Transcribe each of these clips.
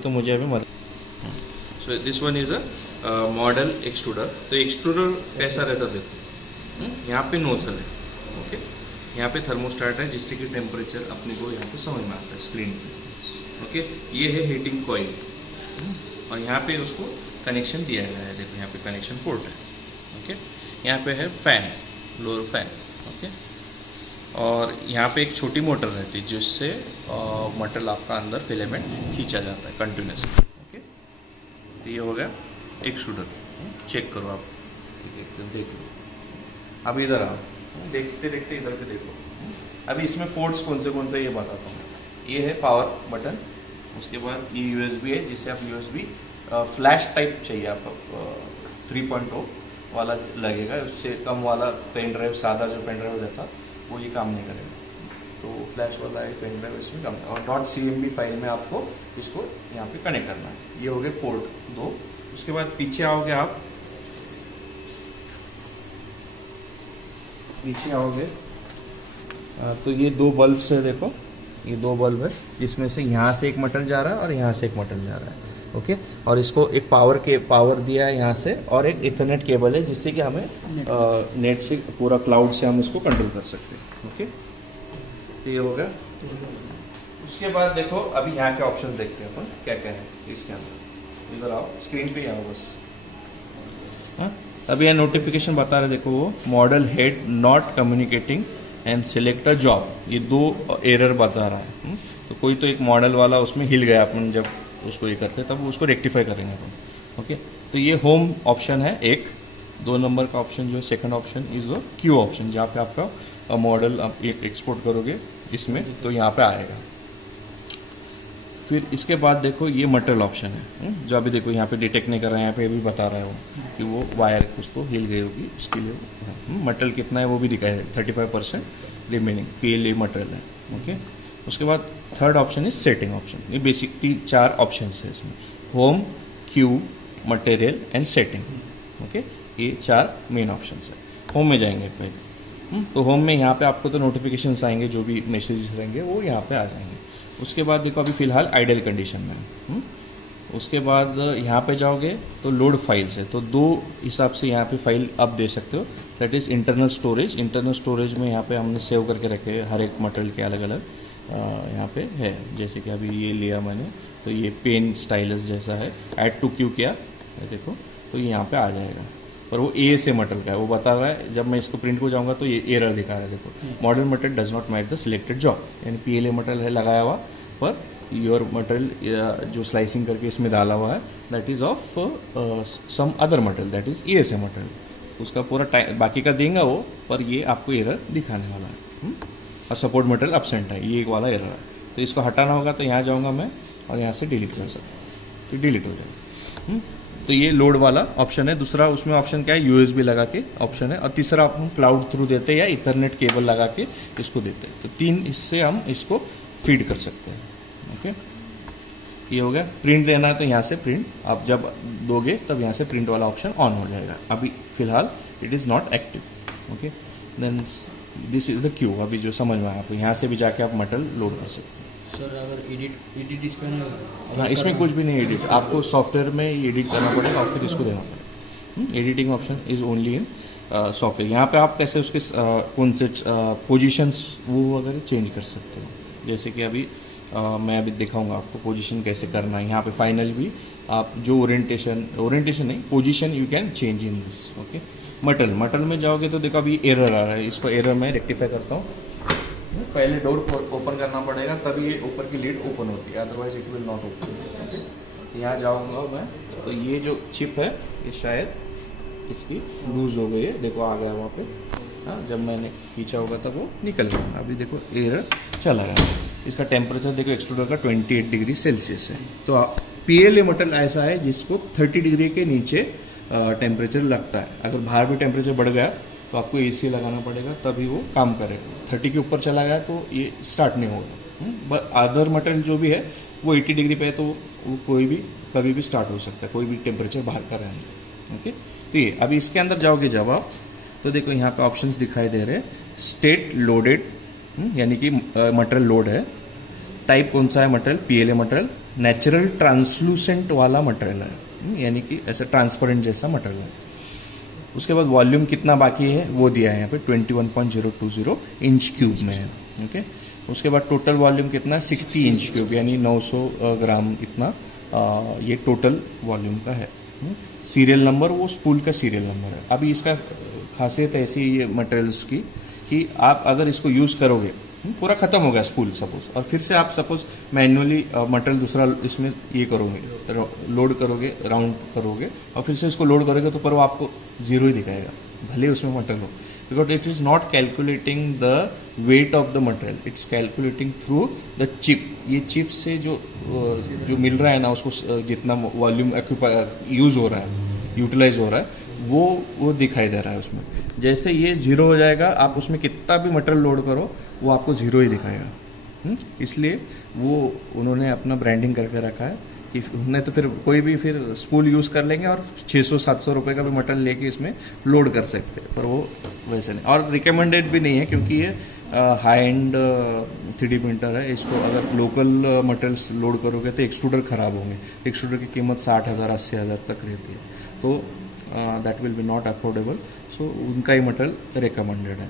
तो मुझे अभी मदद। So this one is a model extruder. तो एक्सट्रूडर कैसा रहता देखो, यहाँ पे नोजल है, ओके, यहाँ पे थर्मोस्टेट है जिससे कि टेम्परेचर अपने को यहाँ पे समझ में आता है स्क्रीन पे, ओके। ये है हीटिंग कॉइल और यहाँ पे उसको कनेक्शन दिया गया है, देखो यहाँ पे कनेक्शन पोर्ट है, ओके। यहाँ पे है फैन, लोअर फैन, ओके। और यहाँ पे एक छोटी मोटर रहती है जिससे मटेरियल आपका अंदर फिलेमेंट खींचा जाता है कंटिन्यूसली, ओके। तो ये हो गया एक्सट्रूडर। चेक करो आप, देख लो। अब इधर आओ, देखते देखते इधर पे देखो। अभी इसमें पोर्ट्स कौन से ये बताता हूँ। ये है पावर बटन, उसके बाद ये यूएसबी है जिससे आप यूएसबी फ्लैश टाइप चाहिए आपको 3.0 वाला लगेगा, उससे कम वाला पेन ड्राइव, सादा जो पेन ड्राइव रहता वो ये काम नहीं करेगा, तो फ्लैश वाला है पेन ड्राइव इसमें कम। और .cmb फाइल में आपको इसको यहाँ पे कनेक्ट करना है। ये हो गए पोर्ट 2। उसके बाद पीछे आओगे आप, पीछे आओगे तो ये 2 बल्ब है, देखो ये 2 बल्ब है जिसमें से यहाँ से एक मटेरियल जा रहा है और यहाँ से एक मटेरियल जा रहा है, ओके। और इसको एक पावर दिया है यहाँ से, और एक इथरनेट केबल है जिससे कि हमें नेट से पूरा क्लाउड से हम इसको कंट्रोल कर सकते हैं, ओके। तो ये हो गया। उसके बाद देखो अभी यहाँ के ऑप्शन देखते हैं अपन क्या क्या है इसके अंदर। इधर आओ, स्क्रीन पे आओ बस। हाँ, अभी यहाँ नोटिफिकेशन बता रहे, देखो वो model head not communicating and select a job, ये 2 एरर बता रहा है। तो कोई तो एक मॉडल वाला उसमें हिल गया, अपन जब उसको ये करते हैं तब उसको रेक्टिफाई करेंगे अपन, ओके। तो ये होम ऑप्शन है एक। 2 नंबर का ऑप्शन जो है second option is a Q option, जहाँ पे आपका मॉडल आप एक एक्सपोर्ट करोगे इसमें तो यहाँ पे आएगा। फिर इसके बाद देखो ये मटेरियल ऑप्शन है, जो अभी देखो यहाँ पे डिटेक्ट नहीं कर रहा है, यहाँ पे भी बता रहा है वो कि वो वायर कुछ तो हिल गई होगी, उसके लिए मटेरियल कितना है वो भी दिखाया है, 35% रिमेनिंग PLA मटेरियल है, ओके। उसके बाद third option is setting option. ये बेसिक 4 ऑप्शन है इसमें, home, Q, material and setting, okay. ये 4 मेन ऑप्शन है। होम में जाएंगे पहले, तो होम में यहाँ पे आपको तो नोटिफिकेशन आएंगे, जो भी मैसेजेस रहेंगे वो यहाँ पे आ जाएंगे। उसके बाद देखो अभी फिलहाल आइडियल कंडीशन में है। उसके बाद यहाँ पे जाओगे तो लोड फाइल्स है, तो 2 हिसाब से यहाँ पे फाइल आप दे सकते हो। That is internal storage. Internal storage में यहाँ पे हमने सेव करके रखे हैं हर एक मटेरियल के अलग अलग यहाँ पे है। जैसे कि अभी ये लिया मैंने, तो ये पेन स्टाइलस जैसा है, ऐड टू क्यू किया देखो तो ये यहाँ पे आ जाएगा। पर वो ASA मटेरियल का है, वो बता रहा है जब मैं इसको प्रिंट को जाऊंगा तो ये एरर दिखा रहा है, देखो model material does not match the selected job, यानी PLA मटेरियल है लगाया हुआ, पर योर मटेरियल जो स्लाइसिंग करके इसमें डाला हुआ है that is of some other material, that is ASA material. उसका पूरा टाइम बाकी का देंगे वो, पर ये आपको एरर दिखाने वाला है। और सपोर्ट मटेरियल एब्सेंट है, ये एक वाला एरर है। तो इसको हटाना होगा तो यहाँ जाऊँगा मैं और यहाँ से डिलीट कर सकता हूँ, तो डिलीट हो जाएगा। तो ये लोड वाला ऑप्शन है। दूसरा उसमें ऑप्शन क्या है, USB लगा के ऑप्शन है। और तीसरा हम क्लाउड थ्रू देते हैं या इथरनेट केबल लगा के इसको देते हैं। तो 3 इससे हम इसको फीड कर सकते हैं, ओके। ये हो गया। प्रिंट देना है तो यहाँ से प्रिंट आप जब दोगे तब यहाँ से प्रिंट वाला ऑप्शन ऑन हो जाएगा। अभी फिलहाल it is not active, okay. Then this is the queue, अभी जो समझ में आया आपको, यहाँ से भी जाके आप मटेरियल लोड कर सकते हैं। सर अगर एडिट इसमें हाँ, इसमें कुछ भी नहीं एडिट, आपको सॉफ्टवेयर में एडिट करना पड़ेगा और फिर इसको देना पड़ेगा। Editing option is only in software. यहाँ पे आप कैसे उसके कौन से पोजीशंस वो वगैरह चेंज कर सकते हो। जैसे कि अभी मैं अभी दिखाऊंगा आपको पोजीशन कैसे करना है। यहाँ पे फाइनल भी आप जो ओरिएंटेशन नहीं, position you can change in this, okay. Material में जाओगे तो देखो अभी एरर आ रहा है, इसको एरर मैं रेक्टिफाई करता हूँ। पहले डोर ओपन करना पड़ेगा तभी ये ऊपर की लीड ओपन होती है, otherwise it will not open, okay. यहाँ जाऊँगा मैं तो ये जो चिप है ये शायद इसकी लूज हो गई है, देखो आ गया वहाँ पे। हाँ, जब मैंने खींचा होगा तब वो निकल गया। अभी देखो एरर चला गया। इसका टेम्परेचर देखो एक्सट्रूडर का 28 डिग्री सेल्सियस है। तो PLA मटेरियल ऐसा है जिसको 30 डिग्री के नीचे टेम्परेचर लगता है। अगर बाहर भी टेम्परेचर बढ़ गया तो आपको AC लगाना पड़ेगा तभी वो काम करेगा। 30 के ऊपर चला गया तो ये स्टार्ट नहीं होगा। अदर मटेरियल जो भी है वो 80 डिग्री पे है तो वो कोई भी कभी भी स्टार्ट हो सकता है, कोई भी टेम्परेचर बाहर का रहने, ओके। तो ये अभी इसके अंदर जाओगे जब आप तो देखो यहाँ पे ऑप्शंस दिखाई दे रहे हैं। स्टेट लोडेड यानी कि मटेरियल लोड है। टाइप कौन सा है material, PLA material. Natural translucent वाला मटेरियल है, यानी कि ऐसा ट्रांसपेरेंट जैसा मटेरियल है। उसके बाद वॉल्यूम कितना बाकी है वो दिया है यहाँ पे 21.020 इंच क्यूब में है। ओके, उसके बाद टोटल वॉल्यूम कितना है 60 इंच क्यूब, यानी 900 ग्राम इतना ये टोटल वॉल्यूम का है। सीरियल नंबर वो स्पूल का सीरियल नंबर है। अभी इसका खासियत ऐसी है ये मटेरियल्स की कि आप अगर इसको यूज करोगे, पूरा खत्म हो गया स्पूल सपोज, और फिर से आप सपोज मैन्युअली मटेरियल दूसरा इसमें ये करोगे, लोड करोगे, राउंड करोगे और फिर से इसको लोड करोगे तो पर वो आपको जीरो ही दिखाएगा, भले उसमें मटेरियल हो, because it is not calculating the weight of the material, it's calculating through the chip. ये चिप से जो मिल रहा है ना, उसको जितना वॉल्यूम यूज हो रहा है, यूटिलाइज हो रहा है, वो दिखाई दे रहा है उसमें। जैसे ये जीरो हो जाएगा, आप उसमें कितना भी मटेरियल लोड करो वो आपको जीरो ही दिखाएगा। इसलिए वो उन्होंने अपना ब्रांडिंग करके रखा है कि नहीं तो फिर कोई भी फिर स्पूल यूज कर लेंगे और 600-700 रुपए का भी मटेरियल लेके इसमें लोड कर सकते हैं, पर वो वैसे नहीं, और रिकमेंडेड भी नहीं है क्योंकि ये हाई एंड 3D प्रिंटर है। इसको अगर लोकल मटेरियल्स लोड करोगे तो एक्सट्रूडर खराब होंगे, एक्सट्रूडर की कीमत 60,000 80,000 तक रहती है, तो that will be not affordable, so उनका ही मटेरियल रिकमेंडेड है।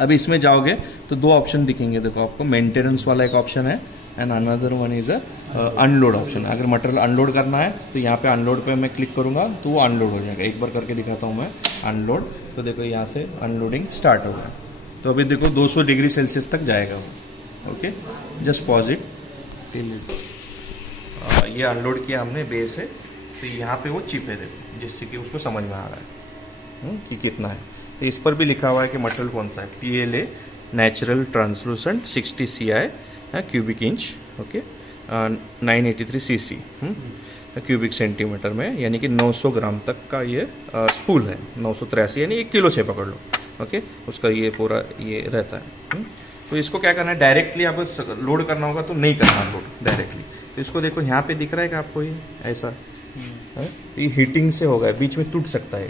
अभी इसमें जाओगे तो दो ऑप्शन दिखेंगे, देखो आपको मेंटेनेंस वाला एक ऑप्शन है and another one is unload option. अगर मटेरियल अनलोड करना है तो यहाँ पे अनलोड पे मैं क्लिक करूंगा तो वो अनलोड हो जाएगा। एक बार करके दिखाता हूँ मैं अनलोड, तो देखो यहाँ से अनलोडिंग स्टार्ट हो गया, तो अभी देखो 200 डिग्री सेल्सियस तक जाएगा वो। Okay, just pause it till ये अनलोड किया हमने बेस है, तो यहाँ पे वो चिप है देखो, जिससे कि उसको समझ में आ रहा है कि कितना है। तो इस पर भी लिखा हुआ है कि मटेरियल कौन सा है, PLA natural translucent 60 CI cubic inch, okay 983 cc cubic centimetre में, यानी कि 900 ग्राम तक का ये स्पूल है, 983 यानी 1 किलो से पकड़ लो। ओके, उसका ये पूरा ये रहता है। तो इसको क्या करना है, डायरेक्टली आपको लोड करना होगा तो नहीं करना लोड डायरेक्टली। तो इसको देखो यहाँ पे दिख रहा है कि आपको ये ऐसा ये हीटिंग से होगा, बीच में टूट सकता है,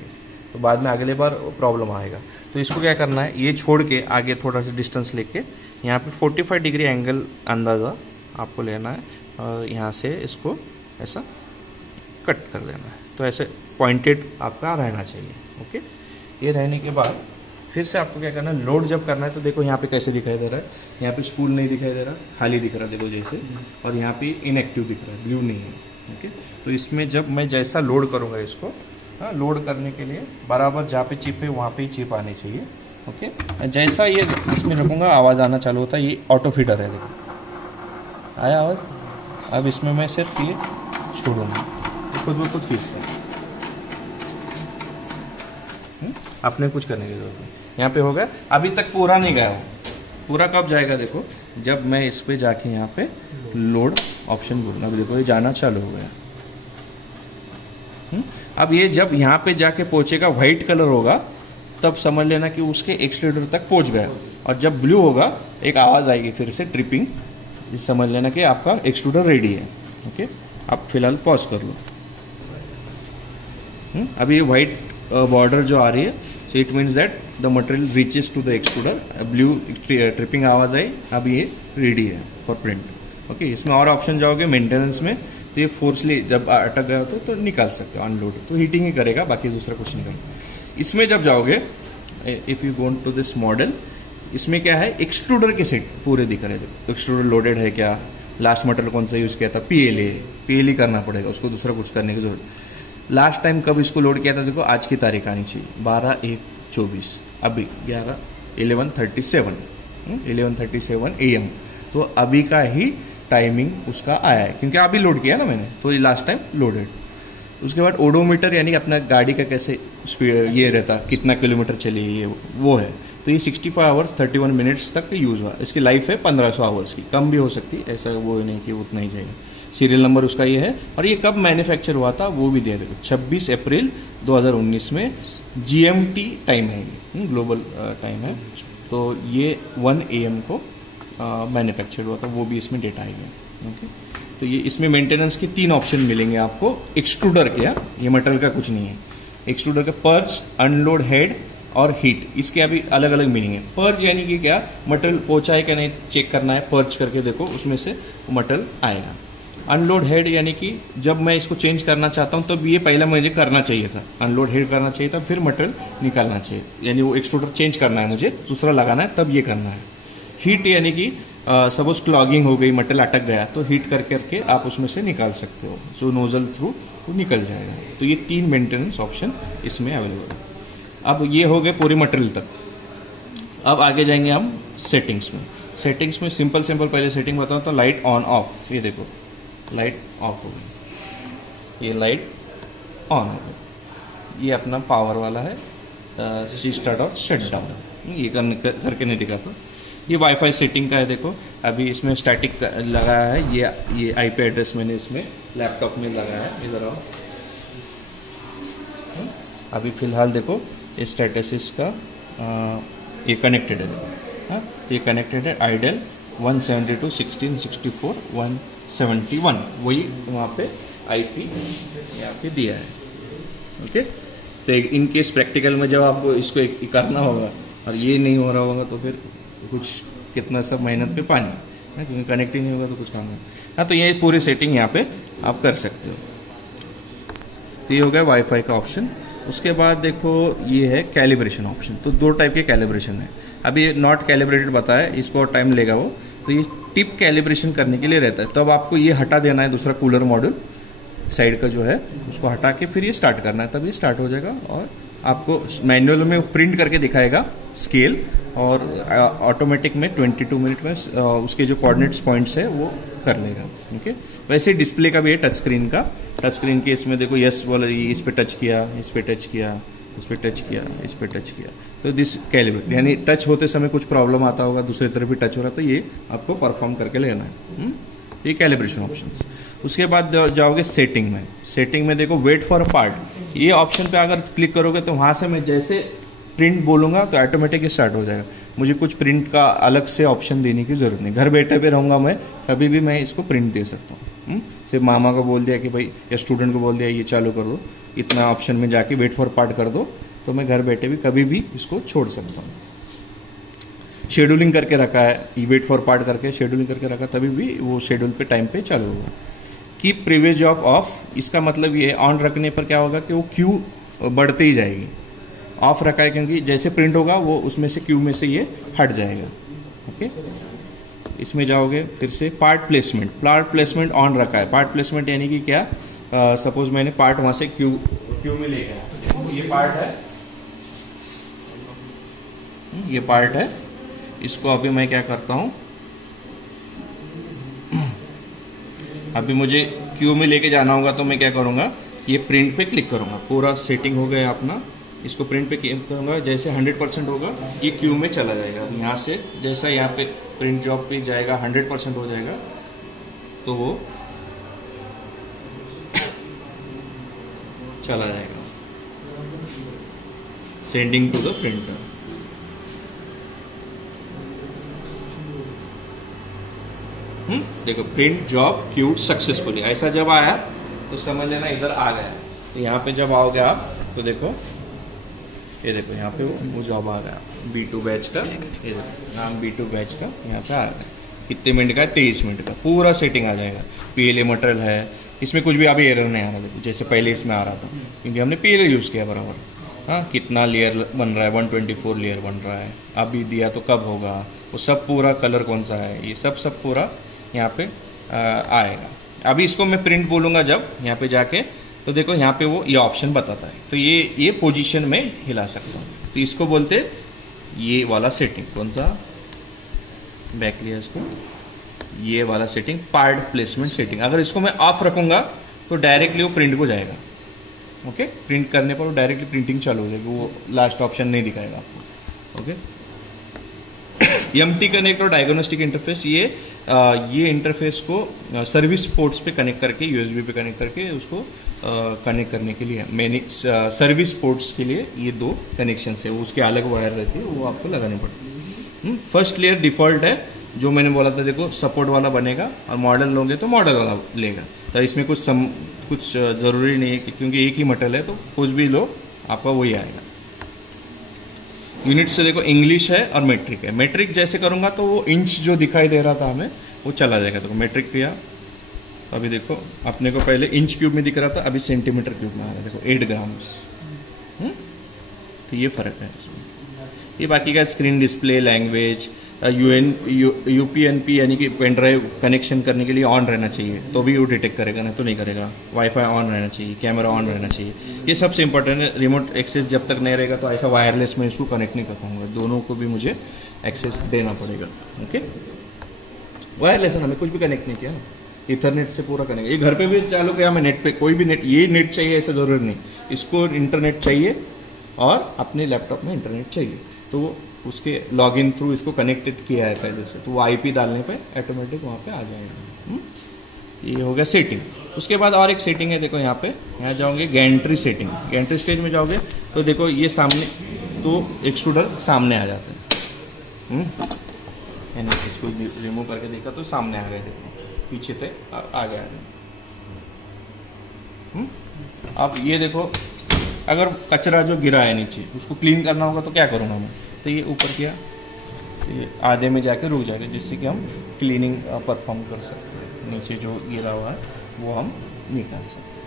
तो बाद में अगले बार प्रॉब्लम आएगा। तो इसको क्या करना है, ये छोड़ के आगे थोड़ा सा डिस्टेंस लेके यहाँ पे 45 डिग्री एंगल अंदाज़ा आपको लेना है और यहाँ से इसको ऐसा कट कर देना है, तो ऐसे पॉइंटेड आपका रहना चाहिए। ओके, ये रहने के बाद फिर से आपको क्या करना है, लोड जब करना है तो देखो यहाँ पे कैसे दिखाई दे रहा है, यहाँ पे स्पूल नहीं दिखाई दे रहा, खाली दिख रहा है देखो जैसे, और यहाँ पे इनएक्टिव दिख रहा है, ब्लू नहीं है। ओके, तो इसमें जब मैं जैसा लोड करूँगा इसको, हाँ, लोड करने के लिए बराबर जहाँ पे चिप है वहाँ पे ही चिप आनी चाहिए। ओके, जैसा ये इसमें रखूँगा आवाज़ आना चालू होता है, ये ऑटो फीडर है देखो, आया आवाज़। अब इसमें मैं सिर्फ ये छोड़ूंगा, खुद ब खुद खींचता है, अपने कुछ करने की जरूरत नहीं। यहाँ पे हो गया, अभी तक पूरा नहीं गया वो, पूरा कब जाएगा देखो, जब मैं इस पे जाके यहाँ पे लोड ऑप्शन बोलूँगा। अभी देखो ये जाना चालू हो गया। अब ये जब यहाँ पे जाके पहुंचेगा, व्हाइट कलर होगा, तब समझ लेना कि उसके एक्सट्रूडर तक पहुंच गया, और जब ब्लू होगा एक आवाज आएगी फिर से ट्रिपिंग, समझ लेना कि आपका एक्सट्रूडर रेडी है। ओके, आप फिलहाल पॉज कर लो। अभी ये व्हाइट बॉर्डर जो आ रही है, so it means that the material reaches to the extruder. Blue tripping आवाज आई, अब ये रेडी है फॉर प्रिंट। ओके, इसमें और ऑप्शन जाओगे मेंटेनेंस में, तो ये फोर्सली जब अटक गया हो तो निकाल सकते हो, अनलोड तो हीटिंग ही करेगा, बाकी दूसरा कुछ नहीं करेगा। इसमें जब जाओगे, if you going to this model, इसमें क्या है, एक्सट्रूडर के सेट पूरे दिख रहे थे। एक्सट्रूडर लोडेड है क्या, लास्ट मटेरियल कौन सा यूज किया था, PLA करना पड़ेगा उसको, दूसरा कुछ करने की जरूरत। लास्ट टाइम कब इसको लोड किया था देखो, आज की तारीख आनी चाहिए 12/1/24, अभी 11:37 AM, तो अभी का ही टाइमिंग उसका आया है, क्योंकि अभी लोड किया ना मैंने, तो ये लास्ट टाइम लोडेड। उसके बाद ओडोमीटर, यानी कि अपना गाड़ी का कैसे स्पीड ये रहता, कितना किलोमीटर चली ये वो है, तो ये 65 आवर्स 31 मिनट्स तक यूज हुआ। इसकी लाइफ है 1500 आवर्स की, कम भी हो सकती है, ऐसा वो नहीं कि उतना ही जाएगा। सीरियल नंबर उसका ये है, और ये कब मैन्युफैक्चर हुआ था वो भी दे दे, 26 अप्रैल 2019 में GMT टाइम है, ग्लोबल टाइम है, तो ये 1 AM को मैन्युफैक्चर हुआ था, वो भी इसमें डेटा आएगा। ओके, तो ये इसमें मेंटेनेंस के 3 ऑप्शन मिलेंगे आपको एक्सट्रूडर के, ये मटेरियल का कुछ नहीं है। एक्सट्रूडर का पर्च, अनलोड हेड और हीट, इसके अभी अलग अलग मीनिंग है। पर्च यानी कि क्या, मटेरियल पहुंचा है क्या नहीं चेक करना है, पर्च करके देखो उसमें से मटेरियल आएगा। अनलोड हेड यानी कि जब मैं इसको चेंज करना चाहता हूं तब ये पहले मुझे करना चाहिए था, अनलोड हेड करना चाहिए था, फिर मटेरियल निकालना चाहिए, यानी वो एक्सट्रूडर चेंज करना है मुझे, दूसरा लगाना है, तब ये करना है। हीट यानी कि सपोज क्लॉगिंग हो गई, मटेरियल अटक गया तो हीट करके आप उसमें से निकाल सकते हो, जो नोजल थ्रू वो निकल जाएगा। तो ये 3 मेंटेनेंस ऑप्शन इसमें अवेलेबल है। अब ये हो गए पूरी मटेरियल तक। अब आगे जाएंगे हम सेटिंग्स में। सेटिंग्स में सिंपल पहले सेटिंग बताओ तो लाइट ऑन ऑफ, ये देखो लाइट ऑफ हो गई, ये लाइट ऑन हो गई, ये अपना पावर वाला है, सी स्टार्ट और शट डाउन, ये करके नहीं दिखाता। ये वाईफाई सेटिंग का है, देखो अभी इसमें स्टैटिक लगाया है, ये आईपी एड्रेस मैंने इसमें लैपटॉप में लगाया है, इधर आओ। अभी फिलहाल देखो ये स्टेटस का ये कनेक्टेड है, देखो ये कनेक्टेड है आइडल 172.16.64 171, वही वहाँ पे आईपी यहाँ पे दिया है। ओके, तो इन केस प्रैक्टिकल में जब आपको इसको करना होगा और ये नहीं हो रहा होगा तो फिर कुछ कितना सब मेहनत पे पानी है, क्योंकि कनेक्टिंग नहीं होगा तो कुछ काम नहीं। हाँ, तो ये पूरी सेटिंग यहाँ पे आप कर सकते हो। तो ये हो गया वाईफाई का ऑप्शन। उसके बाद देखो ये है कैलिब्रेशन ऑप्शन। तो 2 टाइप के कैलिब्रेशन है, अभी नॉट कैलिब्रेटेड बताया, इसको और टाइम लेगा वो। तो ये टिप कैलिब्रेशन करने के लिए रहता है, तब आपको ये हटा देना है, दूसरा कूलर मॉड्यूल साइड का जो है उसको हटा के फिर ये स्टार्ट करना है, तब ये स्टार्ट हो जाएगा और आपको मैनुअल में प्रिंट करके दिखाएगा स्केल, और ऑटोमेटिक में 22 मिनट में उसके जो कोऑर्डिनेट्स पॉइंट्स है वो कर लेगा। ओके, वैसे डिस्प्ले का भी है टच स्क्रीन का। टच स्क्रीन के इसमें देखो यस बोला, इस पे टच किया, इस पे टच किया, इस पे टच किया, इस पे टच किया, तो दिस कैलिब्रेट, यानी टच होते समय कुछ प्रॉब्लम आता होगा, दूसरी तरफ भी टच हो रहा तो ये आपको परफॉर्म करके लेना है। ये कैलिब्रेशन ऑप्शंस। उसके बाद जाओगे सेटिंग में। सेटिंग में देखो वेट फॉर अ पार्ट, ये ऑप्शन पे अगर क्लिक करोगे तो वहां से मैं जैसे प्रिंट बोलूंगा तो ऑटोमेटिक स्टार्ट हो जाएगा, मुझे कुछ प्रिंट का अलग से ऑप्शन देने की जरूरत नहीं। घर बैठे पे रहूंगा मैं, कभी भी मैं इसको प्रिंट दे सकता हूँ। सिर्फ मामा को बोल दिया कि भाई, या स्टूडेंट को बोल दिया ये चालू कर दो, इतना ऑप्शन में जाके वेट फॉर पार्ट कर दो, तो मैं घर बैठे भी कभी भी इसको छोड़ सकता हूँ। शेड्यूलिंग करके रखा है, वेट फॉर पार्ट करके शेड्यूलिंग करके रखा, तभी भी वो शेड्यूल पे टाइम पे चालू होगा। कीप प्रीवियस जॉब ऑफ, इसका मतलब ये ऑन रखने पर क्या होगा कि वो क्यू बढ़ती ही जाएगी। ऑफ रखा है क्योंकि जैसे प्रिंट होगा वो उसमें से क्यू में से ये हट जाएगा। ओके, इसमें जाओगे फिर से part placement. Part placement on रखा है। पार्ट प्लेसमेंट यानी कि क्या, सपोज मैंने पार्ट वहां से क्यू में ले गया, ये पार्ट है, ये पार्ट है, इसको अभी मैं क्या करता हूं, अभी मुझे क्यू में लेके जाना होगा तो मैं क्या करूंगा, ये प्रिंट पे क्लिक करूंगा। पूरा सेटिंग हो गया अपना, इसको प्रिंट पे क्लिक करूंगा, जैसे 100% होगा ये क्यू में चला जाएगा। यहाँ से जैसा यहाँ पे प्रिंट जॉब पे जाएगा 100% हो जाएगा तो वो चला जाएगा, सेंडिंग टू द प्रिंटर। देखो प्रिंट जॉब क्यूड सक्सेसफुली, ऐसा जब आया तो समझ लेना इधर आ गया। तो यहाँ पे जब आओगे आप तो देखो, ये देखो यहाँ पे वो जॉब आ गया B2 बैच का, ये नाम B2 बैच का यहाँ पे आ गया। कितने मिनट का, 23 मिनट का, पूरा सेटिंग आ जाएगा। PLA मटेरियल है, इसमें कुछ भी अभी एरर नहीं आ रहा, देखो जैसे पहले इसमें आ रहा था क्योंकि हमने PLA यूज किया बराबर। हाँ, कितना लेयर बन रहा है, 124 लेयर बन रहा है, अभी दिया तो कब होगा, वो सब पूरा कलर कौन सा है, ये सब पूरा यहाँ पे आएगा। अभी इसको मैं प्रिंट बोलूंगा जब यहाँ पे जाके, तो देखो यहाँ पे वो ये ऑप्शन बताता है, तो ये पोजीशन में हिला सकता हूँ, तो इसको बोलते ये वाला सेटिंग। कौन सा, बैक लिया इसको, ये वाला सेटिंग पार्ट प्लेसमेंट सेटिंग। अगर इसको मैं ऑफ रखूंगा तो डायरेक्टली वो प्रिंट को जाएगा। ओके, प्रिंट करने पर वो डायरेक्टली प्रिंटिंग चालू हो जाएगी, वो लास्ट ऑप्शन नहीं दिखाएगा आपको। ओके, MT कनेक्ट और डायग्नोस्टिक इंटरफेस, ये इंटरफेस को सर्विस पोर्ट्स पे कनेक्ट करके, USB पे कनेक्ट करके उसको कनेक्ट करने के लिए, मैंने सर्विस पोर्ट्स के लिए ये 2 कनेक्शन है, उसके अलग वायर रहती है, वो आपको लगानी पड़ती है। फर्स्ट लेयर डिफॉल्ट है, जो मैंने बोला था, देखो सपोर्ट वाला बनेगा, और मॉडल लोगे तो मॉडल वाला लेगा। तो इसमें कुछ जरूरी नहीं है क्योंकि एक ही मटेरियल है, तो कुछ भी लो आपका वही आएगा। यूनिट से देखो इंग्लिश है और मेट्रिक है। मेट्रिक जैसे करूंगा तो वो इंच जो दिखाई दे रहा था हमें वो चला जाएगा। देखो मेट्रिक किया, तो अभी देखो अपने को पहले इंच क्यूब में दिख रहा था, अभी सेंटीमीटर क्यूब में आ रहा है, देखो 8 ग्राम्स। तो ये फर्क है इसमें। ये बाकी का स्क्रीन डिस्प्ले, लैंग्वेज, यूपीएनपी यानी कि पेन ड्राइव कनेक्शन करने के लिए ऑन रहना चाहिए, तो भी वो डिटेक्ट करेगा, नहीं तो नहीं करेगा। वाईफाई ऑन रहना चाहिए, कैमरा ऑन रहना चाहिए, ये सबसे इंपॉर्टेंट है। रिमोट एक्सेस जब तक नहीं रहेगा तो ऐसा वायरलेस में इसको कनेक्ट नहीं कर पाऊंगा, दोनों को भी मुझे एक्सेस देना पड़ेगा। ओके, वायरलेस है, हमें कुछ भी कनेक्ट नहीं किया, इथरनेट से पूरा कनेक्ट। ये घर पे भी चालू किया मैं नेट पे, कोई भी नेट, ये नेट चाहिए ऐसा जरूरी नहीं, इसको इंटरनेट चाहिए और अपने लैपटॉप में इंटरनेट चाहिए, तो उसके लॉगिन थ्रू इसको कनेक्टेड किया है पहले से, तो वो आईपी डालने पे ऑटोमेटिक वहाँ पे आ जाएगा। ये हो गया सेटिंग। उसके बाद और एक सेटिंग है, देखो यहाँ पे, यहाँ जाओगे गैंट्री सेटिंग, गैंट्री स्टेज में जाओगे तो देखो ये सामने, तो एक्सट्रूडर सामने आ जाता है। मैंने इसको रिमूव करके देखा तो सामने आ गया, देखो पीछे तक आ गया। अब ये देखो, अगर कचरा जो गिरा है नीचे उसको क्लीन करना होगा तो क्या करूँगा मैं, तो ये ऊपर किया, तो ये आधे में जाके रुक जाएगा, जिससे कि हम क्लीनिंग परफॉर्म कर सकते हैं। नीचे जो गिरा हुआ है वो हम निकाल सकते हैं।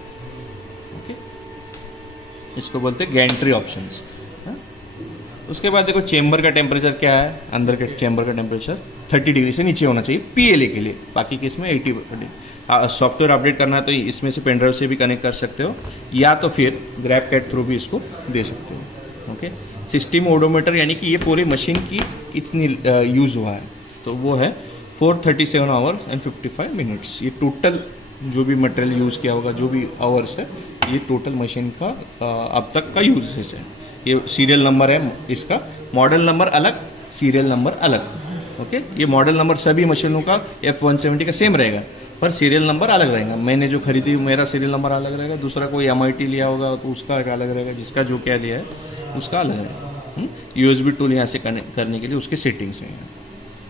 ओके, इसको बोलते हैं गैंट्री ऑप्शंस। उसके बाद देखो चेंबर का टेम्परेचर क्या है, अंदर के चेंबर का टेम्परेचर 30 डिग्री से नीचे होना चाहिए पीएलए के लिए, बाकी केस में 80 डिग्री। सॉफ्टवेयर अपडेट करना है तो इसमें से पेनड्राइव से भी कनेक्ट कर सकते हो, या तो फिर ग्रैब कैट थ्रू भी इसको दे सकते हो। ओके, सिस्टम ओडोमीटर यानी कि ये पूरी मशीन की कितनी यूज हुआ है, तो वो है 437 आवर्स एंड 55 मिनट्स। ये टोटल जो भी मटेरियल यूज किया होगा, जो भी आवर्स है, ये टोटल मशीन का अब तक का यूजेस है। ये सीरियल नंबर है इसका, मॉडल नंबर अलग, सीरियल नंबर अलग। ओके, ये मॉडल नंबर सभी मशीनों का F170 का सेम रहेगा, पर सीरियल नंबर अलग रहेगा। मैंने जो खरीदी मेरा सीरियल नंबर अलग रहेगा, दूसरा कोई MIT लिया होगा तो उसका अलग रहेगा, जिसका जो क्या लिया है उसका अलग रहेगा। USB टूल यहाँ से कनेक्ट करने के लिए उसके सेटिंग्स हैं।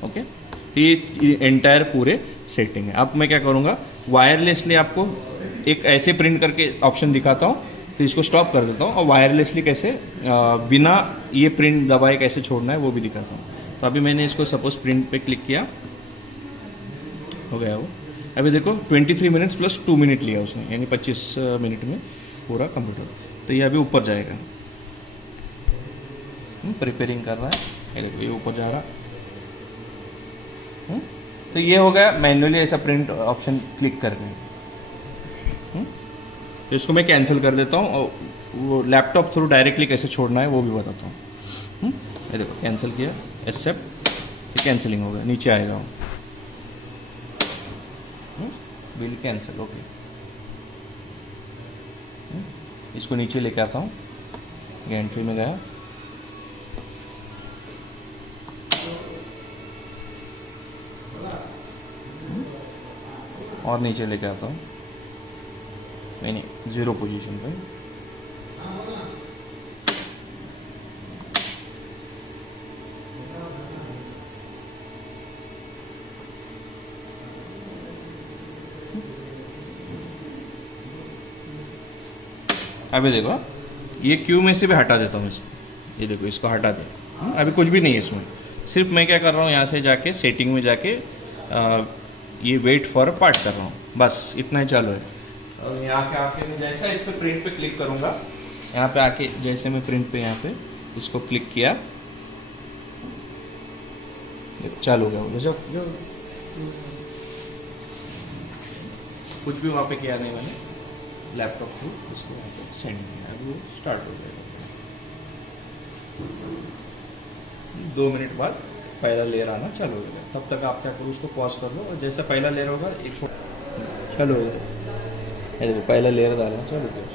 ओके, तो ये एंटायर पूरे सेटिंग है। अब मैं क्या करूँगा, वायरलेसली आपको एक ऐसे प्रिंट करके ऑप्शन दिखाता हूँ, तो इसको स्टॉप कर देता हूँ, और वायरलेसली कैसे बिना ये प्रिंट दबाए कैसे छोड़ना है वो भी दिखाता हूँ। तो अभी मैंने इसको सपोज प्रिंट पे क्लिक किया, हो गया वो। अभी देखो 23 मिनट्स प्लस 2 मिनट लिया उसने, यानी 25 मिनट में पूरा कंप्लीट होगा। तो ये अभी ऊपर जाएगा, प्रिपेयरिंग कर रहा है, ये देखो ये ऊपर जा रहा। तो ये हो गया मैन्युअली ऐसा प्रिंट ऑप्शन क्लिक करके। तो इसको मैं कैंसिल कर देता हूँ, और वो लैपटॉप थ्रू डायरेक्टली कैसे छोड़ना है वो भी बताता हूँ। ये देखो कैंसिल किया, एक्सेप्ट, कैंसिलिंग हो गया, नीचे आएगा वो बिल कैंसिल। ओके, इसको नीचे लेके आता हूँ, गैंट्री में गया, और नीचे लेके आता हूँ, नहीं 0 पोजीशन पे। अभी देखो ये क्यू में से भी हटा देता हूँ इसको, ये देखो इसको हटा दे। अभी कुछ भी नहीं है इसमें, सिर्फ मैं क्या कर रहा हूँ, यहाँ से जाके सेटिंग में जाके ये वेट फॉर पार्ट कर रहा हूँ, बस इतना ही चालू है। और यहाँ के आके मैं जैसा इस पे प्रिंट पे क्लिक करूँगा, यहाँ पे आके जैसे मैं प्रिंट पे यहाँ पे इसको क्लिक किया, चालू हो गया। जैसे कुछ भी वहाँ पे किया नहीं मैंने, लैपटॉप थ्रू उसको यहाँ पे सेंड किया, अभी वो स्टार्ट हो जाएगा। 2 मिनट बाद पहला लेयर आना चालू हो गया, तब तक आप क्या करो, उसको पॉज कर लो, और जैसा पहला लेयर होगा एक चालू हो गया। देखो पहला लेयर डालना चालू किया,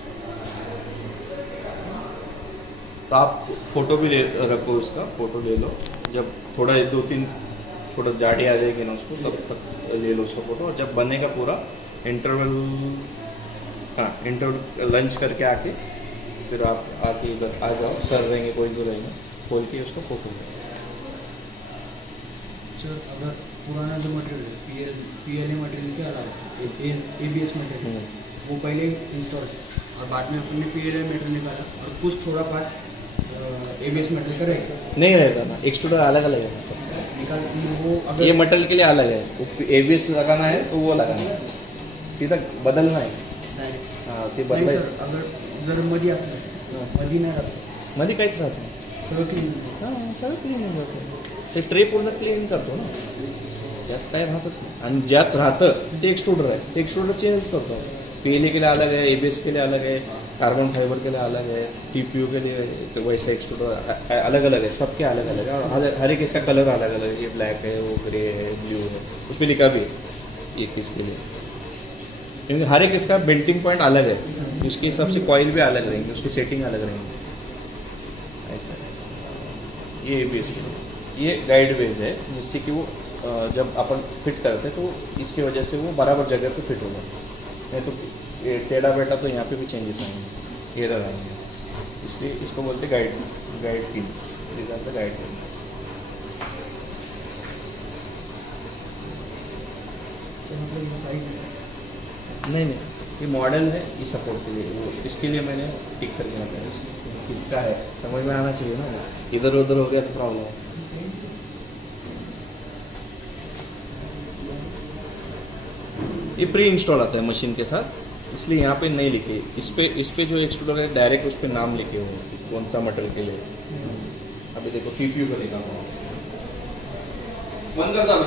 तो आप फोटो भी ले रखो, उसका फोटो ले लो, जब थोड़ा 2-3 छोटा जाटी आ जाएगी ना उसको, तब तक ले लो उसका फोटो। और जब बनेगा पूरा इंटरवल, हाँ इंटरवल लंच करके आके फिर आप आके इधर आ जाओ, कर रहेंगे कोई तो रहेंगे, खोल के उसको फोटो। सर अगर पुराना जो मटेरियल पीएलए मटेरियल के अलावा एबीएस मटेरियल वो पहले इंस्टॉल और बाद में अपने पीएलए मटेरियल निकाला, और कुछ थोड़ा पार्ट एबीएस मटेरियल का रहेगा, नहीं रहता ना, एक्सट्रूडर अलग अलग है सब निकाल वो। अगर ये मटेरियल के लिए अलग है, एबीएस लगाना है तो वो लगाना है, सीधा बदलना आहे. डायरेक्ट हां ते नाही बदलाय. सर, अगर जर मध्ये असलं मध्ये नाही राहत, मध्ये काहीच राहत नाही. सगळं क्लीन. हां सगळं क्लीन होऊन जातं. ते ट्रे पूर्ण क्लीन करतो ना, त्यात काय राहतच नाही. आणि ज्यात राहतं ते एक्सट्रुडर आहे, ते एक्सट्रुडर चेंज करतो. पीएलए के लिए अलग है, एबीएस के लिए अलग है, कार्बन फाइबर के लिए अलग है, टीपीयू के लिए तो वैसे एक्सट्रूडर अलग अलग है, सबके अलग अलग है. और हर एक इसका कलर अलग अलग है. ये ब्लैक है, वो ग्रे है, ब्लू है, उस पर लिखा भी है ये किसके लिए. क्योंकि हर एक इसका बेल्टिंग पॉइंट अलग है, उसके हिसाब से कॉइल भी अलग रहेंगे, उसकी सेटिंग अलग रहेंगी. ऐसा है. ये एबीएस ये गाइड वेज है, जिससे कि वो जब अपन फिट करते हैं तो इसकी वजह से वो बराबर जगह पे फिट होगा. नहीं तो ये टेढ़ा बेटा तो यहाँ पे भी चेंजेस आएंगे, एरर आएंगे. इसलिए इसको बोलते guide wheels. These are the guide wheels. नहीं ये मॉडल है, ये सपोर्ट के लिए. वो इसके लिए मैंने टिक करके रखा. किसका है समझ में आना चाहिए ना, इधर उधर हो गया तो प्रॉब्लम है. ये प्री इंस्टॉल आता है मशीन के साथ, इसलिए यहाँ पे नहीं लिखे. इस पे जो एक्सट्रूडर है डायरेक्ट उस पे नाम लिखे हुए कौन सा मटेरियल के लिए. अभी देखो टीपीयू का लिखा हुआ. बंद करता हूँ.